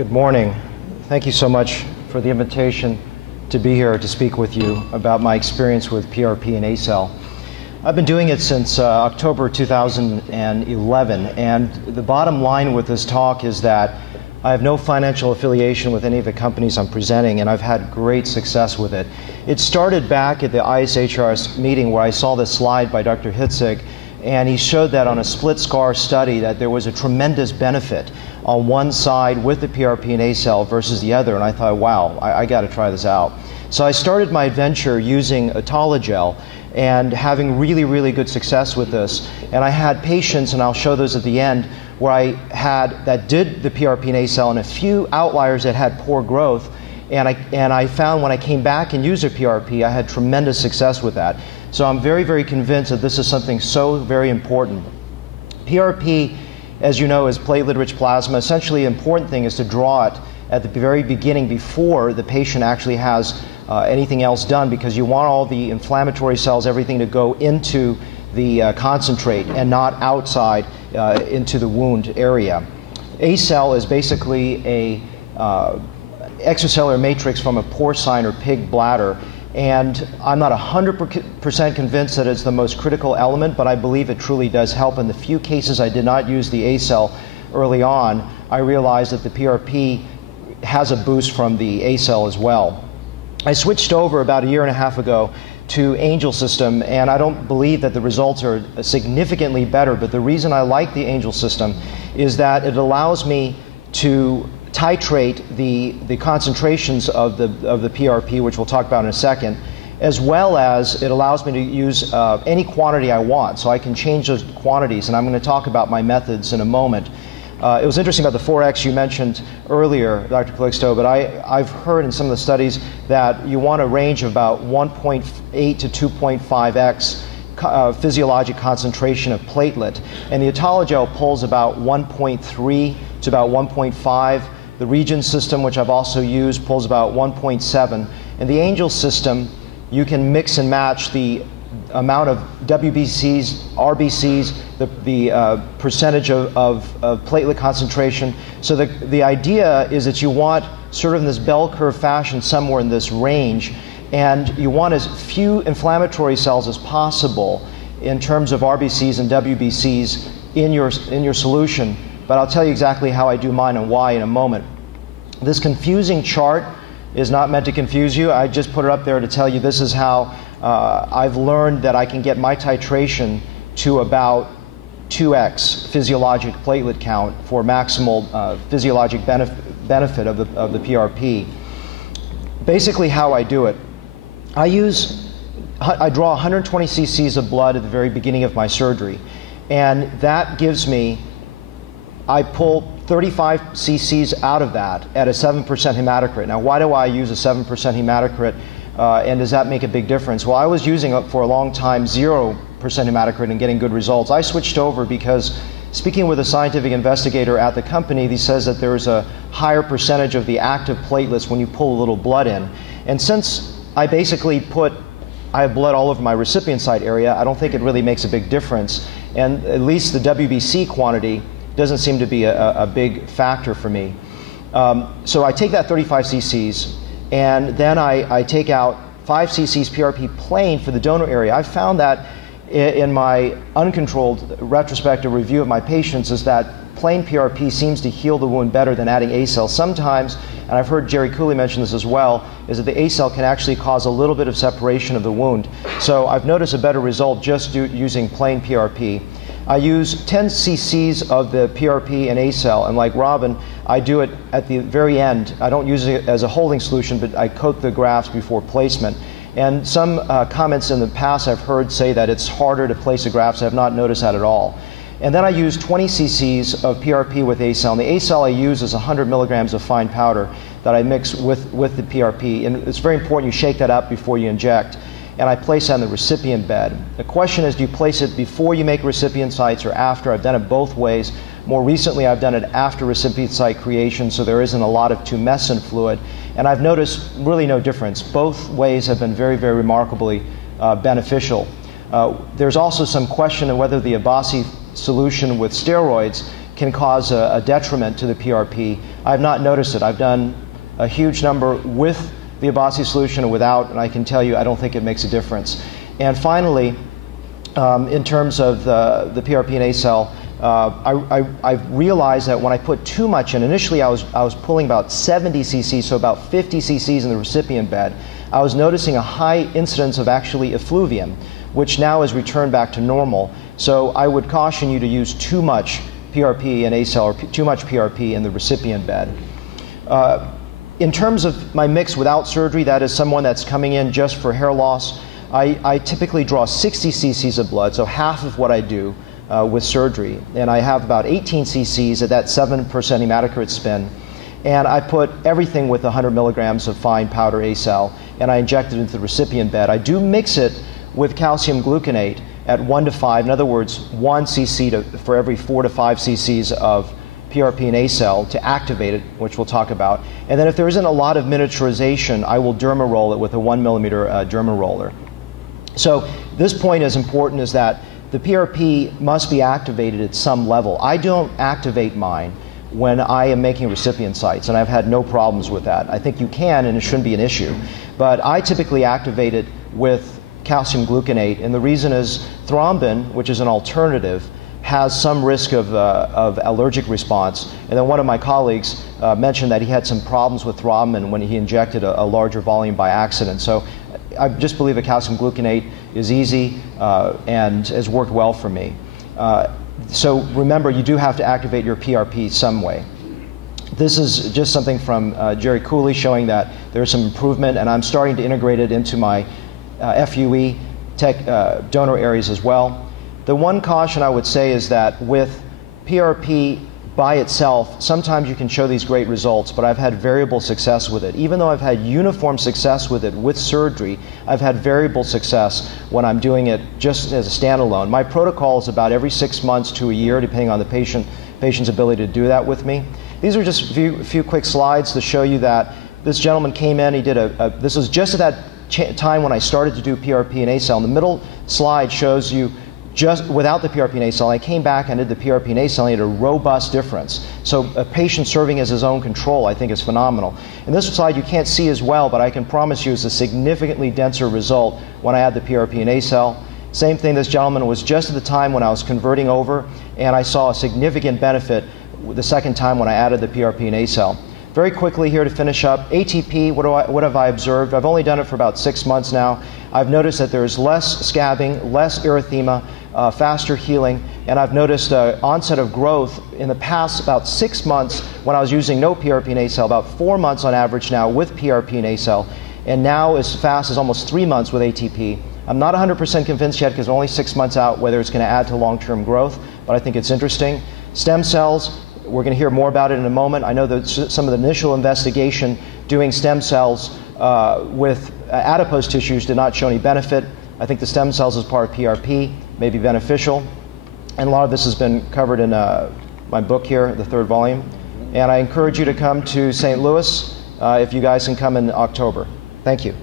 Good morning. Thank you so much for the invitation to be here to speak with you about my experience with PRP and ACell. I've been doing it since October 2011, and the bottom line with this talk is that I have no financial affiliation with any of the companies I'm presenting, and I've had great success with it. It started back at the ISHRS meeting where I saw this slide by Dr. Hitzig, and he showed that on a split scar study that there was a tremendous benefit on one side with the PRP and ACell versus the other, and I thought, wow, I got to try this out. So I started my adventure using autologel and having really good success with this. And I had patients, and I'll show those at the end, where I had that did the PRP and ACell and a few outliers that had poor growth. And I found when I came back and used a PRP, I had tremendous success with that. So I'm very convinced that this is something so very important. PRP, as you know, is platelet-rich plasma. Essentially, the important thing is to draw it at the very beginning before the patient actually has anything else done, because you want all the inflammatory cells, everything to go into the concentrate and not outside into the wound area. ACell is basically a extracellular matrix from a porcine or pig bladder, and I'm not 100% convinced that it's the most critical element, but I believe it truly does help. In the few cases I did not use the ACell early on, I realized that the PRP has a boost from the ACell as well. I switched over about 1.5 years ago to Angel system, and I don't believe that the results are significantly better, but the reason I like the Angel system is that it allows me to titrate the concentrations of the PRP, which we'll talk about in a second, as well as it allows me to use any quantity I want, so I can change those quantities, and I'm going to talk about my methods in a moment. It was interesting about the 4X you mentioned earlier, Dr. Calixto, but I've heard in some of the studies that you want a range of about 1.8 to 2.5X physiologic concentration of platelet, and the autologel pulls about 1.3 to about 1.5. The Regen system, which I've also used, pulls about 1.7. And the Angel system, you can mix and match the amount of WBCs, RBCs, the percentage of platelet concentration. So the idea is that you want sort of in this bell curve fashion somewhere in this range, and you want as few inflammatory cells as possible in terms of RBCs and WBCs in your solution. But I'll tell you exactly how I do mine and why in a moment. This confusing chart is not meant to confuse you. I just put it up there to tell you this is how I've learned that I can get my titration to about 2x physiologic platelet count for maximal physiologic benefit of the PRP. Basically how I do it, I draw 120 cc's of blood at the very beginning of my surgery, and that gives me, I pull 35 cc's out of that at a 7% hematocrit. Now, why do I use a 7% hematocrit, and does that make a big difference? Well, I was using it for a long time 0% hematocrit and getting good results. I switched over because speaking with a scientific investigator at the company, he says that there's a higher percentage of the active platelets when you pull a little blood in. And since I basically I have blood all over my recipient site area, I don't think it really makes a big difference. And at least the WBC quantity doesn't seem to be a big factor for me. So I take that 35 cc's, and then I take out 5 cc's PRP plain for the donor area. I found that in my uncontrolled retrospective review of my patients is that plain PRP seems to heal the wound better than adding ACell. Sometimes, and I've heard Jerry Cooley mention this as well, is that the ACell can actually cause a little bit of separation of the wound. So I've noticed a better result just using plain PRP. I use 10 cc's of the PRP and ACell, and like Robin, I do it at the very end. I don't use it as a holding solution, but I coat the grafts before placement. And some comments in the past I've heard say that it's harder to place the grafts. I have not noticed that at all. And then I use 20 cc's of PRP with ACell. And the ACell I use is 100 milligrams of fine powder that I mix with the PRP. And it's very important you shake that up before you inject. And I place it on the recipient bed. The question is, do you place it before you make recipient sites or after? I've done it both ways. More recently, I've done it after recipient site creation, so there isn't a lot of tumescent fluid. And I've noticed really no difference. Both ways have been very remarkably beneficial. There's also some question of whether the Abasi solution with steroids can cause a detriment to the PRP. I've not noticed it. I've done a huge number with the Abasi solution and without, and I can tell you I don't think it makes a difference. And finally, in terms of the PRP and ACell, I realized that when I put too much in, initially I was pulling about 70 cc's, so about 50 cc's in the recipient bed. I was noticing a high incidence of actually effluvium, which now has returned back to normal. So I would caution you to use too much PRP and ACell, or too much PRP in the recipient bed. In terms of my mix without surgery, that is someone that's coming in just for hair loss, I typically draw 60 cc's of blood, so half of what I do with surgery. And I have about 18 cc's at that 7% hematocrit spin. And I put everything with 100 milligrams of fine powder ACell, and I inject it into the recipient bed. I do mix it with calcium gluconate at 1 to 5. In other words, 1 cc for every 4 to 5 cc's of PRP and ACell to activate it, which we'll talk about. And then if there isn't a lot of miniaturization, I will derma roll it with a 1 millimeter derma roller. So this point is important, is that the PRP must be activated at some level. I don't activate mine when I am making recipient sites, and I've had no problems with that. I think you can, and it shouldn't be an issue. But I typically activate it with calcium gluconate, and the reason is thrombin, which is an alternative, has some risk of allergic response. And then one of my colleagues mentioned that he had some problems with thrombin when he injected a larger volume by accident. So I just believe that calcium gluconate is easy and has worked well for me. So remember, you do have to activate your PRP some way. This is just something from Jerry Cooley showing that there's some improvement, and I'm starting to integrate it into my FUE donor areas as well. The one caution I would say is that with PRP by itself, sometimes you can show these great results, but I've had variable success with it. Even though I've had uniform success with it with surgery, I've had variable success when I'm doing it just as a standalone. My protocol is about every 6 months to a year, depending on the patient's ability to do that with me. These are just a few quick slides to show you that this gentleman came in, he did this was just at that time when I started to do PRP and ACell. And the middle slide shows you just without the PRP and ACell. I came back and did the PRP and ACell, and he had a robust difference. So a patient serving as his own control, I think, is phenomenal. And this slide you can't see as well, but I can promise you it's a significantly denser result when I add the PRP and ACell. Same thing, this gentleman was just at the time when I was converting over, and I saw a significant benefit the second time when I added the PRP and ACell. Very quickly here to finish up, ATP, what have I observed? I've only done it for about 6 months now. I've noticed that there's less scabbing, less erythema, faster healing, and I've noticed onset of growth in the past about 6 months when I was using no PRP and ACell, about 4 months on average now with PRP and ACell, and now as fast as almost 3 months with ATP. I'm not 100% convinced yet because I'm only 6 months out whether it's going to add to long-term growth, but I think it's interesting. Stem cells, we're going to hear more about it in a moment. I know that some of the initial investigation doing stem cells with adipose tissues did not show any benefit. I think the stem cells as part of PRP may be beneficial. And a lot of this has been covered in my book here, the 3rd volume. And I encourage you to come to St. Louis if you guys can come in October. Thank you.